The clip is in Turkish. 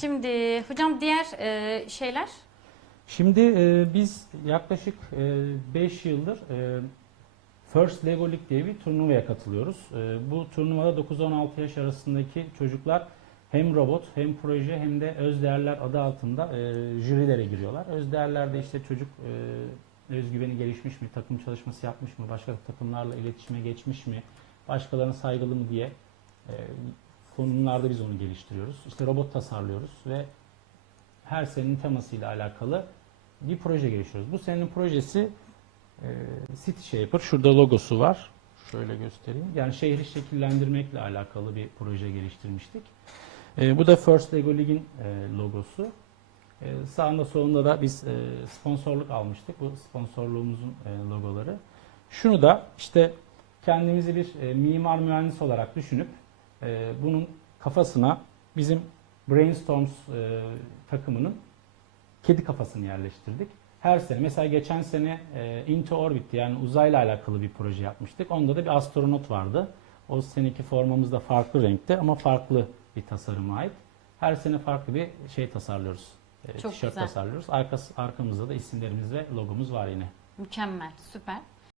Şimdi hocam diğer e, şeyler Şimdi e, biz yaklaşık 5 yıldır e, First Lego League diye bir turnuvaya katılıyoruz. E, bu turnuvada 9-16 yaş arasındaki çocuklar hem robot hem proje hem de öz değerler adı altında e, jürilere giriyorlar. Öz değerlerde işte çocuk e, özgüveni gelişmiş mi, takım çalışması yapmış mı, başka takımlarla iletişime geçmiş mi, başkalarına saygılı mı diye e, konularda biz onu geliştiriyoruz. İşte robot tasarlıyoruz ve her senenin temasıyla alakalı bir proje geliştiriyoruz. Bu senenin projesi e, City Shaper. Şurada logosu var. Şöyle göstereyim. Yani şehri şekillendirmekle alakalı bir proje geliştirmiştik. E, bu da First Lego League'in e, logosu. E, sağında solunda da biz e, sponsorluk almıştık. Bu sponsorluğumuzun e, logoları. Şunu da işte kendimizi bir e, mimar mühendis olarak düşünüp e, bunun kafasına bizim Brainstorms e, takımının kedi kafasını yerleştirdik. Her sene mesela geçen sene e, Into Orbit yani uzayla alakalı bir proje yapmıştık. Onda da bir astronot vardı. O seneki formamız da farklı renkte ama farklı bir tasarıma ait. Her sene farklı bir şey tasarlıyoruz. E, Çok tişört güzel. tasarlıyoruz. Arkası, arkamızda da isimlerimiz ve logomuz var yine. mükemmel, süper.